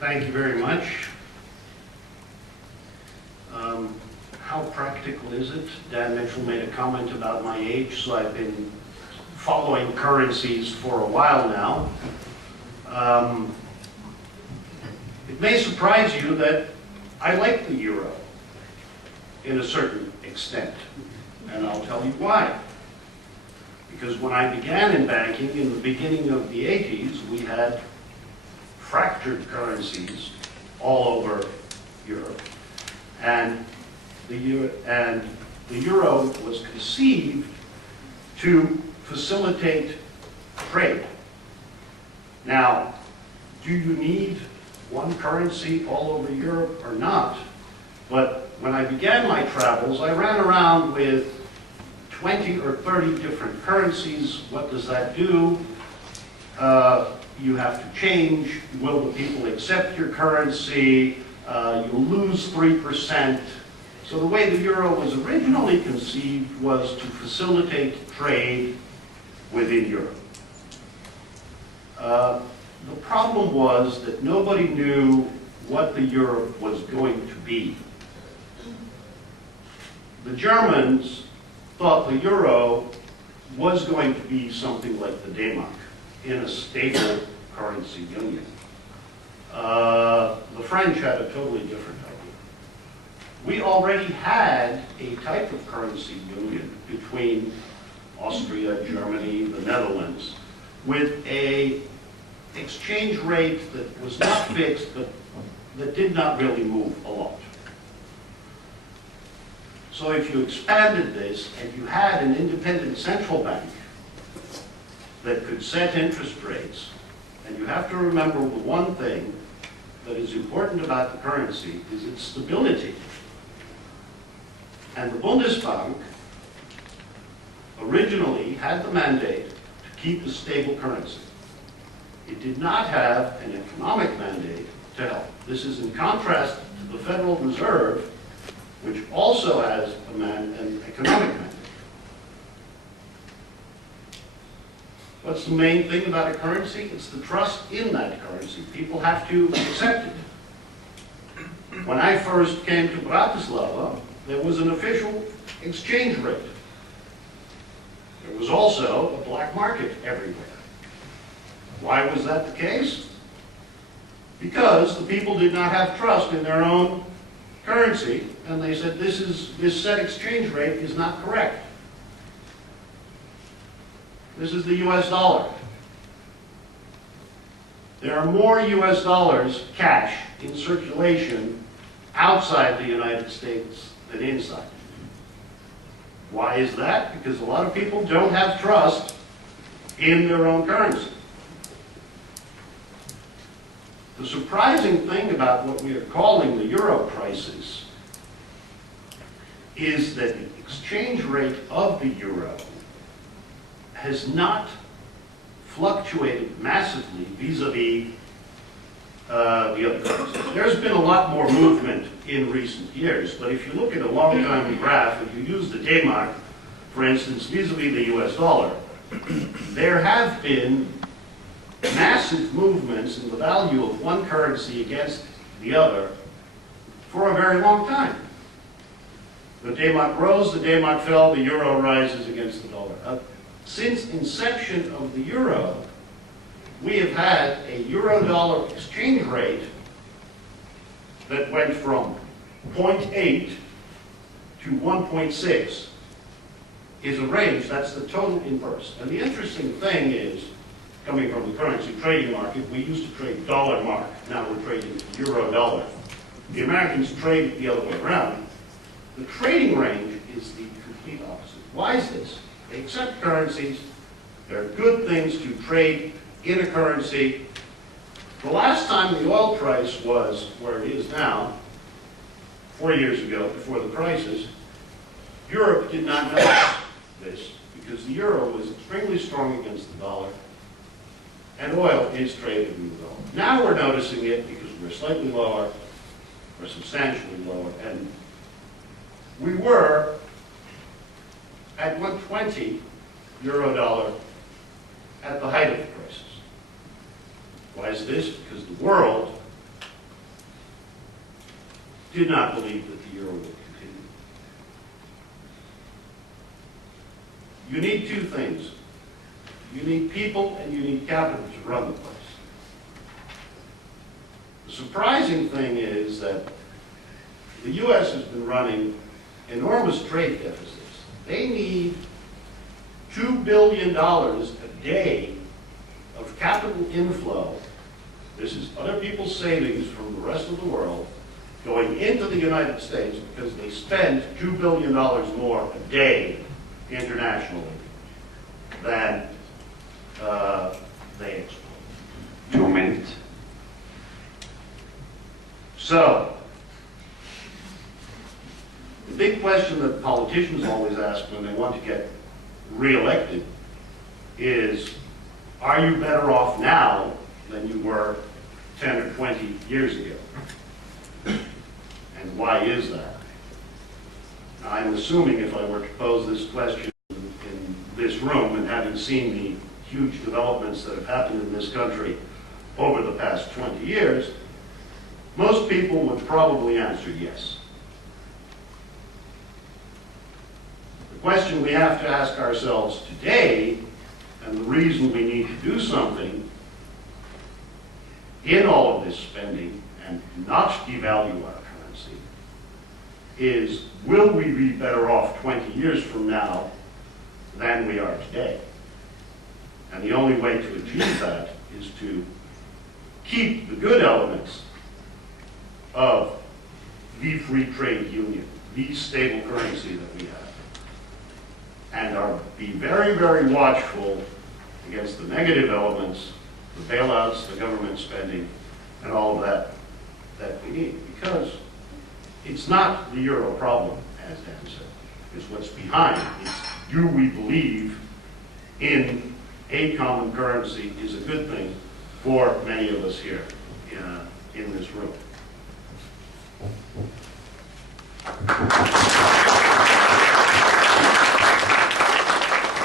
Thank you very much. How practical is it? Dan Mitchell made a comment about my age, so I've been following currencies for a while now. It may surprise you that I like the euro in a certain extent, and I'll tell you why. Because when I began in banking in the beginning of the 80s, we had fractured currencies all over Europe, and the euro was conceived to facilitate trade. Now, do you need one currency all over Europe or not? But when I began my travels, I ran around with 20 or 30 different currencies. What does that do? You have to change. Will the people accept your currency? You'll lose 3%. So the way the euro was originally conceived was to facilitate trade within Europe. The problem was that nobody knew what the euro was going to be. The Germans thought the euro was going to be something like the D-Mark in a stable currency union. The French had a totally different idea. We already had a type of currency union between Austria, Germany, the Netherlands, with a exchange rate that was not fixed, but that did not really move a lot. So if you expanded this and you had an independent central bank that could set interest rates, and you have to remember the one thing that is important about the currency is its stability. And the Bundesbank originally had the mandate to keep a stable currency. It did not have an economic mandate to help. This is in contrast to the Federal Reserve, which also has an economic mandate. What's the main thing about a currency? It's the trust in that currency. People have to accept it. When I first came to Bratislava, there was an official exchange rate. There was also a black market everywhere. Why was that the case? Because the people did not have trust in their own currency, and they said this set exchange rate is not correct. This is the US dollar. There are more US dollars cash in circulation outside the United States than inside. Why is that? Because a lot of people don't have trust in their own currency. The surprising thing about what we are calling the euro crisis is that the exchange rate of the euro has not fluctuated massively vis-a-vis the other currencies. There's been a lot more movement in recent years, but if you look at a long-time graph, if you use the D-Mark, for instance, vis-a-vis the US dollar, there have been massive movements in the value of one currency against the other for a very long time. The D-Mark rose, the D-Mark fell, the euro rises against the dollar. Since inception of the euro, we have had a euro-dollar exchange rate that went from 0.8 to 1.6 is a range. That's the total inverse. And the interesting thing is, coming from the currency trading market, we used to trade dollar-mark. Now we're trading euro-dollar. The Americans trade the other way around. The trading range is the complete opposite. Why is this? They accept currencies. There are good things to trade in a currency. The last time the oil price was where it is now, 4 years ago, before the crisis, Europe did not notice this because the euro was extremely strong against the dollar, and oil is traded in the dollar. Now we're noticing it because we're slightly lower, or substantially lower, and we were at 120 euro-dollar at the height of the crisis. Why is this? Because the world did not believe that the euro would continue. You need two things. You need people and you need capital to run the place. The surprising thing is that the U.S. has been running enormous trade deficits. They need $2 billion a day of capital inflow. This is other people's savings from the rest of the world going into the United States because they spend $2 billion more a day internationally than they export. Moment. So, the big question that politicians always ask when they want to get reelected is, are you better off now than you were 10 or 20 years ago? And why is that? I'm assuming if I were to pose this question in this room and having seen the huge developments that have happened in this country over the past 20 years, most people would probably answer yes. The question we have to ask ourselves today, and the reason we need to do something in all of this spending and not devalue our currency, is will we be better off 20 years from now than we are today? And the only way to achieve that is to keep the good elements of the free trade union, the stable currency that we have, and be very, very watchful against the negative elements, the bailouts, the government spending, and all of that we need. Because it's not the euro problem, as Dan said. It's what's behind. It's, do we believe in a common currency is a good thing for many of us here in this room.